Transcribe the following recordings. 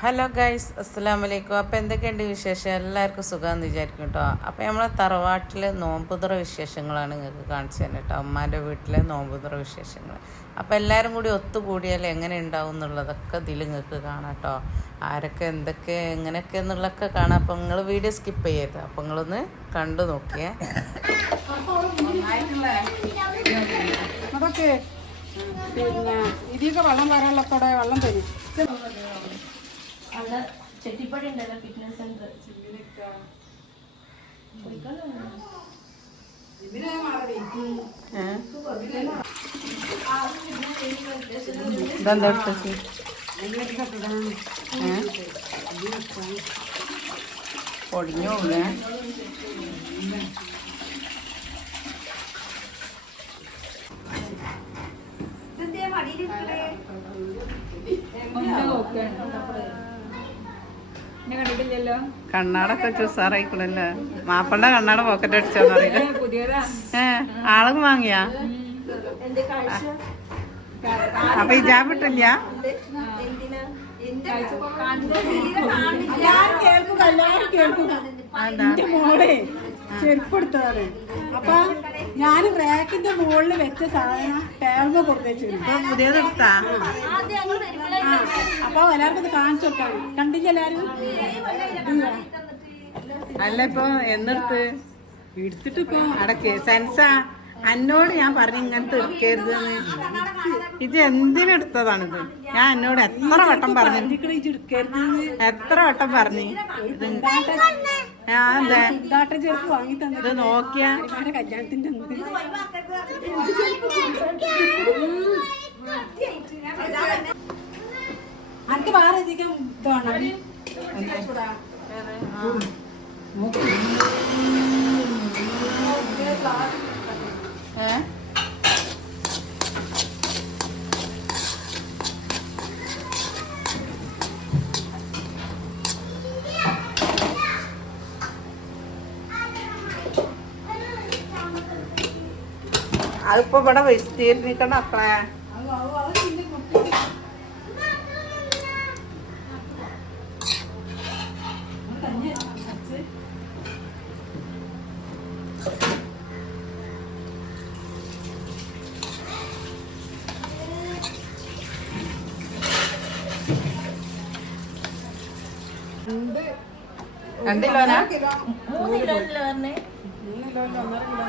Hello guys, അസ്സലാമു അലൈക്കും. അപ്പോൾ എന്തൊക്കെയുണ്ട് വിശേഷം? എല്ലാവർക്കും സുഖമെന്ന് വിചാരിക്കും കേട്ടോ. അപ്പോൾ നമ്മളെ തറവാട്ടിലെ നോമ്പുതുറ വിശേഷങ്ങളാണ് നിങ്ങൾക്ക് കാണിച്ചു തന്നെ കേട്ടോ. അമ്മാൻ്റെ വീട്ടിലെ നോമ്പുതുറ വിശേഷങ്ങൾ. അപ്പോൾ എല്ലാവരും കൂടി ഒത്തുകൂടിയാൽ എങ്ങനെ ഉണ്ടാവും എന്നുള്ളതൊക്കെ ഇതിൽ നിങ്ങൾക്ക് കാണാം കേട്ടോ. ആരൊക്കെ എന്തൊക്കെ എങ്ങനെയൊക്കെ എന്നുള്ളതൊക്കെ കാണാം. അപ്പോൾ നിങ്ങൾ വീഡിയോ സ്കിപ്പ് ചെയ്യരുത്. അപ്പോൾ നിങ്ങളൊന്ന് കണ്ടു നോക്കിയേ. അതൊക്കെ പിന്നെ ഇതിയൊക്കെ വെള്ളം വരാനുള്ളത്തോടെ വെള്ളം തരും. ചെട്ടിപ്പടി ഉണ്ടല്ലോ ഫിറ്റ്നസ് സെന്റർ. പൊടിഞ്ഞു പോകേ. കണ്ണാടൊക്കെ ചുസാറായിക്കൂടല്ലോ. മാപ്പണ്ട കണ്ണാട പോക്കറ്റ് അടിച്ചോന്ന് അറിയില്ല. ആളും വാങ്ങിയാ? അപ്പൊ ഇജാബ് ഇട്ടില്ല? മോളെ ചെരുപ്പെടുത്തതാണ്. അപ്പൊ ഞാൻ റാക്കിന്റെ മുകളിൽ വെച്ച സാധനം ടേബിൾ കൊടുത്തേച്ചു. പുതിയത് എടുത്താ? അപ്പൊ എല്ലാവർക്കും ഇത് കാണിച്ചു കൊടുക്കാണ്. കണ്ടില്ല എല്ലാരും? അല്ല, ഇപ്പൊ എന്നെടുത്ത് എടുത്തിട്ട് ഇപ്പൊ അടക്കേ സെൻസാ എന്നോട് ഞാൻ പറഞ്ഞു ഇങ്ങനത്തെ എടുക്കരുതെന്ന്. ഇത് എന്തിനെടുത്തതാണിത്? ഞാൻ എന്നോട് എത്ര വട്ടം പറഞ്ഞു, എത്ര വട്ടം പറഞ്ഞു. ഞാൻ ചെരുപ്പ് വാങ്ങി തന്നെ ഇത് നോക്കിയാ കല്യാണത്തിന്റെ അനക്ക് വേറെ അധികം ഇതാണ്. അതിപ്പോ ഇവിടെ വിസ്തീർണിക്കണ്ട അത്രേ. രണ്ടിലോനാ? 3 കിലോ പറഞ്ഞേ. 3 കിലോ 1.5 കിലോ.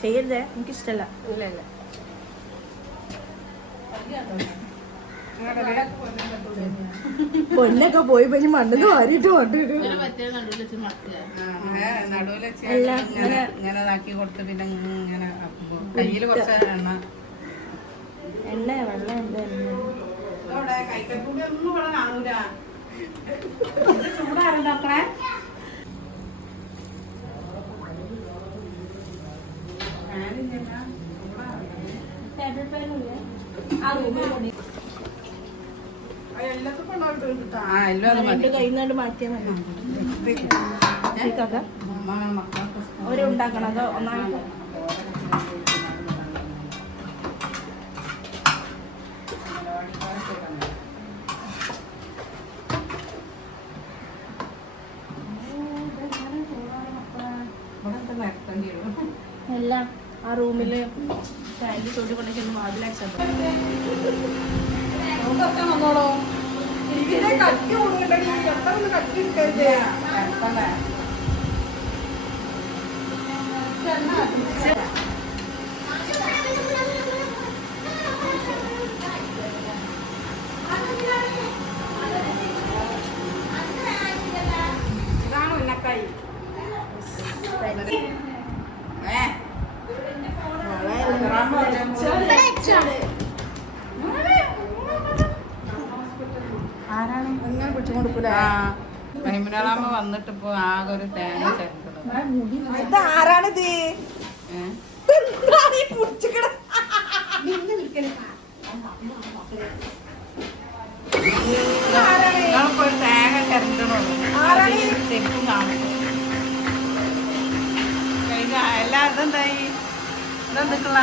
ചെയ്യരുതേ, എനിക്കിഷ്ടല്ല. ഇല്ല ഇല്ല. പൊന്നൊക്കെ പോയി കഴിഞ്ഞ് മണ്ണെന്ന് വാരിയിട്ട് കൊണ്ടുവരും. നടുവിൽ ഇങ്ങനെ ഇതാക്കി കൊടുത്ത് പിന്നെ ഇങ്ങനെ കയ്യിൽ കുറച്ച് എണ്ണ വെള്ളം എന്താ കൈക്കൂടി ഒന്നും ഇവിടെ കാണൂല. ചൂടാറുണ്ടാക്കണേ. കൈന്നാണ്ട് മാറ്റിയാൽ മതി. അവരുണ്ടാക്കണം അതോ ഒന്നാമത്? അല്ല, ആ റൂമില് ഫാനിൽ തൊട്ട് കൊണ്ടൊക്കെ വാതിലടിച്ചാൽ വന്നോളൂ. ഇതിനെ കട്ടി കൊടുക്കണ്ടെങ്കിൽ എത്ര ഒന്ന് കട്ടി എടുക്കരുത്. ഇതാണ് ഉന്നക്കായി. ആരാണ് ഇങ്ങനെ പിടിച്ചു കൊടുക്കൂല. മഹിമനാളാമ്മ വന്നിട്ട് ഇപ്പൊ ആകെ ഒരു തേങ്ങ ചേർക്കുന്നത്. ഇത് ആരാണിത്? നിങ്ങളിപ്പോ ഒരു തേങ്ങ കരണ്ടണോ ശരിക്കും കാണും കഴിഞ്ഞ എല്ലാം ഇതെന്തായി ഇതെന്തൊക്കെയുള്ള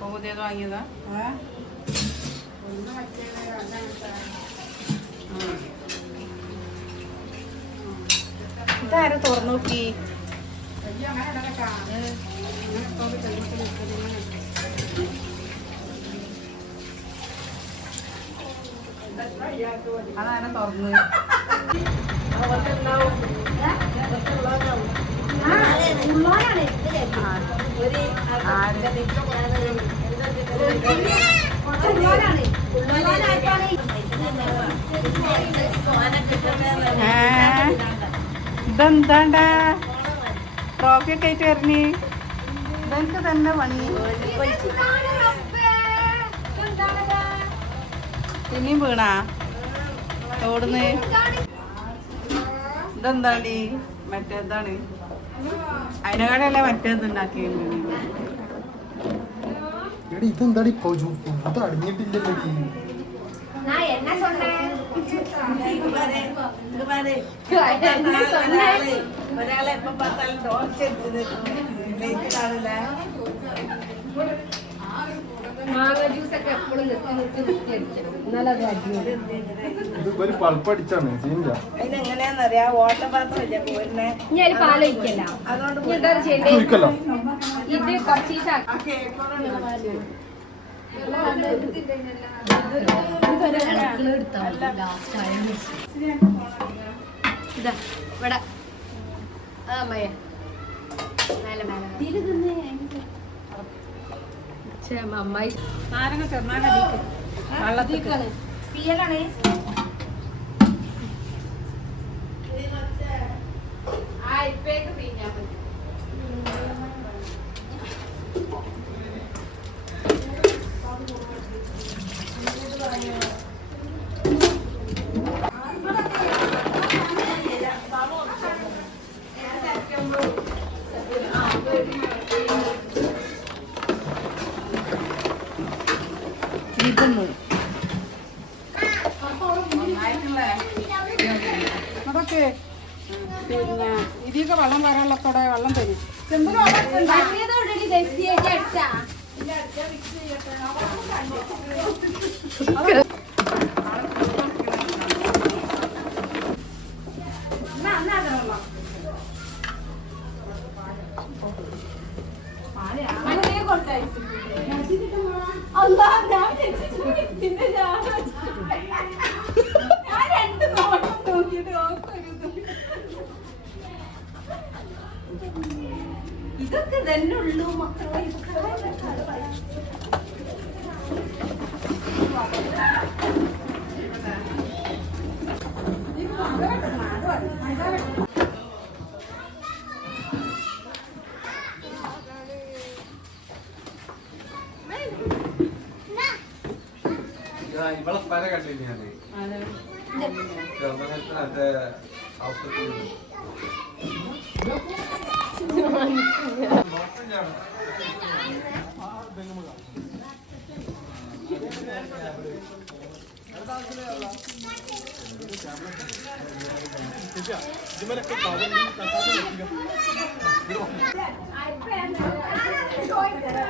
പുതിയത് വാങ്ങിയതാ ഇതാരും തുറന്നു നോക്കി അതാരെ തുറന്നു ഇതെന്താണ്ടാ ട്രോഫി ഒക്കെ ആയിട്ട് വരണി ഇതെനിക്ക് തന്നെ പണി ഇനിയും വീണാ ഓടുന്ന് ഇതെന്താണ്ടി മറ്റേതാണ് അതിനെക്കാടല്ലേ മറ്റേതുണ്ടാക്കിയത് ഇതെന്താടി ഇത് അടങ്ങിയിട്ടില്ലല്ലോ ഒരാളെ എപ്പം பார்த்தாலும் ടോർച്ച് എടുത്തത് പൾപ്പടിച്ചാണ് സീനില്ല അതിനെങ്ങനെയാന്നറിയാ ഓട്ടപാത്രമില്ല പോരുന്നേ അതുകൊണ്ട് ഇത് കുറച്ച് ഇവിടെ അമ്മായി നാരങ്ങ ചെറുനാട വെള്ളത്തിക്കാണ് തീയലാണ് ഇപ്പേക്ക് പിഴിഞ്ഞാൽ മതി അതൊക്കെ പിന്നെ ഇതിയൊക്കെ വെള്ളം വരാനുള്ളത്തോടെ വെള്ളം തരും ഇതൊക്കെ തന്നെ ഉള്ളൂ മക്കളെ ഇവളെ പല കണ്ടില്ലേ മറ്റേ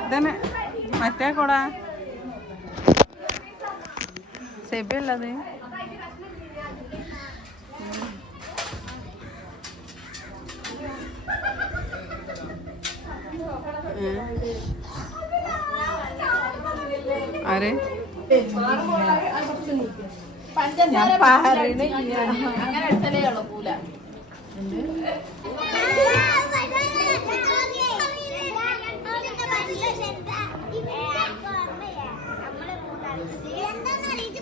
ഇതന്നെ മറ്റേ കൂടാ സെബിയല്ലത് ആരെ അങ്ങനെ എടുത്തലേ ഉള്ളൂ പൂല എന്താന്ന് അറിയിച്ച്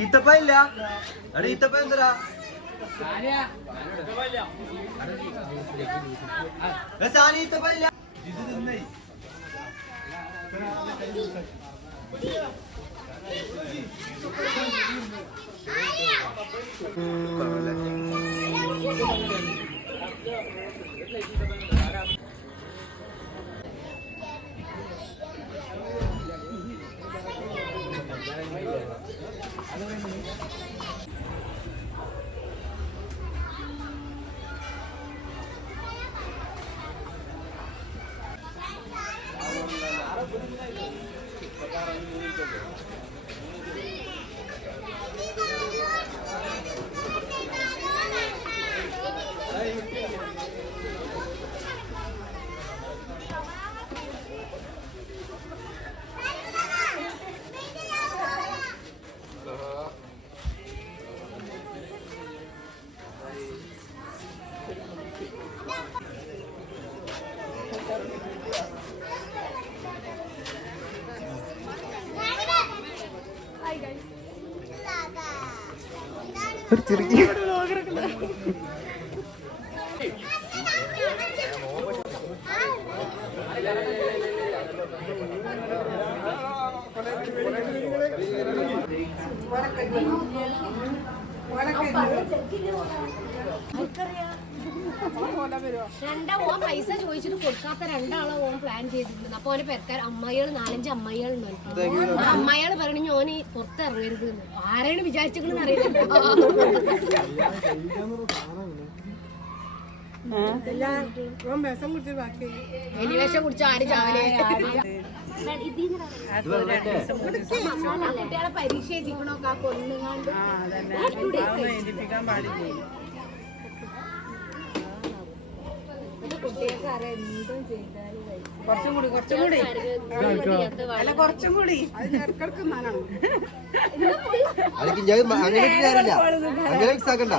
ഈത്തപ്പ ഇല്ല അവിടെ ഈത്തപ്പ എന്തരാ സാനി ഈത്തപ്പ ഇല്ല ഓൻ പൈസ ചോദിച്ചിട്ട് കൊടുക്കാത്ത രണ്ടാളെ ഓൻ പ്ലാൻ ചെയ്തിട്ടുണ്ട്. അപ്പൊ ഓന് പെരക്കാർ അമ്മായികൾ 4-5 അമ്മായികളുണ്ട്. ആ അമ്മായികൾ പറഞ്ഞു ഓന് പുറത്തിറങ്ങരുത്. ആരെയാണ് വിചാരിച്ചെന്ന് അറിയില്ല. എലിവേഷം കുടിച്ച ആര് ചാവലെ കുട്ടികളെ പരീക്ഷ എഴുതിക്കണോക്കാ കൊണ്ടുങ്ങാണ്ട് കുറച്ചും കൂടി അല്ല കുറച്ചും കൂടി ഇടക്കിടക്ക് നാനാണ് അങ്ങനെ മിക്സ് ആക്കണ്ട.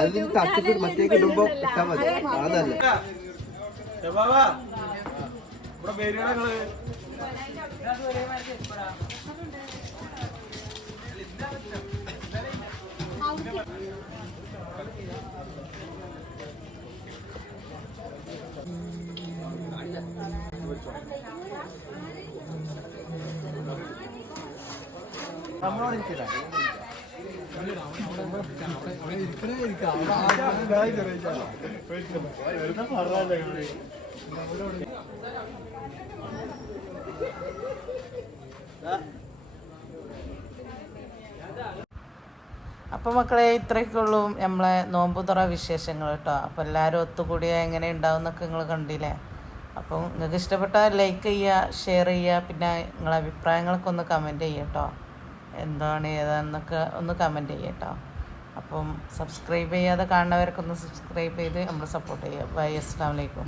അതിന് തട്ടിട്ട് മറ്റേക്ക് ഇടുമ്പോ ഇട്ടാ മതി. അതല്ല നമ്മളോടിരിക്കില്ല. അപ്പോൾ മക്കളെ ഇത്രയൊക്കെ ഉള്ളൂ നമ്മളെ നോമ്പുതുറ വിശേഷങ്ങൾ കേട്ടോ. അപ്പോൾ എല്ലാവരും ഒത്തുകൂടിയാൽ എങ്ങനെ ഉണ്ടാവും എന്നൊക്കെ നിങ്ങൾ കണ്ടില്ലേ. അപ്പോൾ നിങ്ങൾക്ക് ഇഷ്ടപ്പെട്ടാൽ ലൈക്ക് ചെയ്യുക, ഷെയർ ചെയ്യുക, പിന്നെ നിങ്ങളെ അഭിപ്രായങ്ങളൊക്കെ ഒന്ന് കമൻറ്റ് ചെയ്യുക കേട്ടോ. എന്താണ് ഏതാണെന്നൊക്കെ ഒന്ന് കമൻറ്റ് ചെയ്യുക കേട്ടോ. അപ്പം സബ്സ്ക്രൈബ് ചെയ്യാതെ കാണുന്നവർക്കൊന്ന് സബ്സ്ക്രൈബ് ചെയ്ത് നമ്മൾ സപ്പോർട്ട് ചെയ്യുക. ബൈ, അസ്സലാമു അലൈക്കും.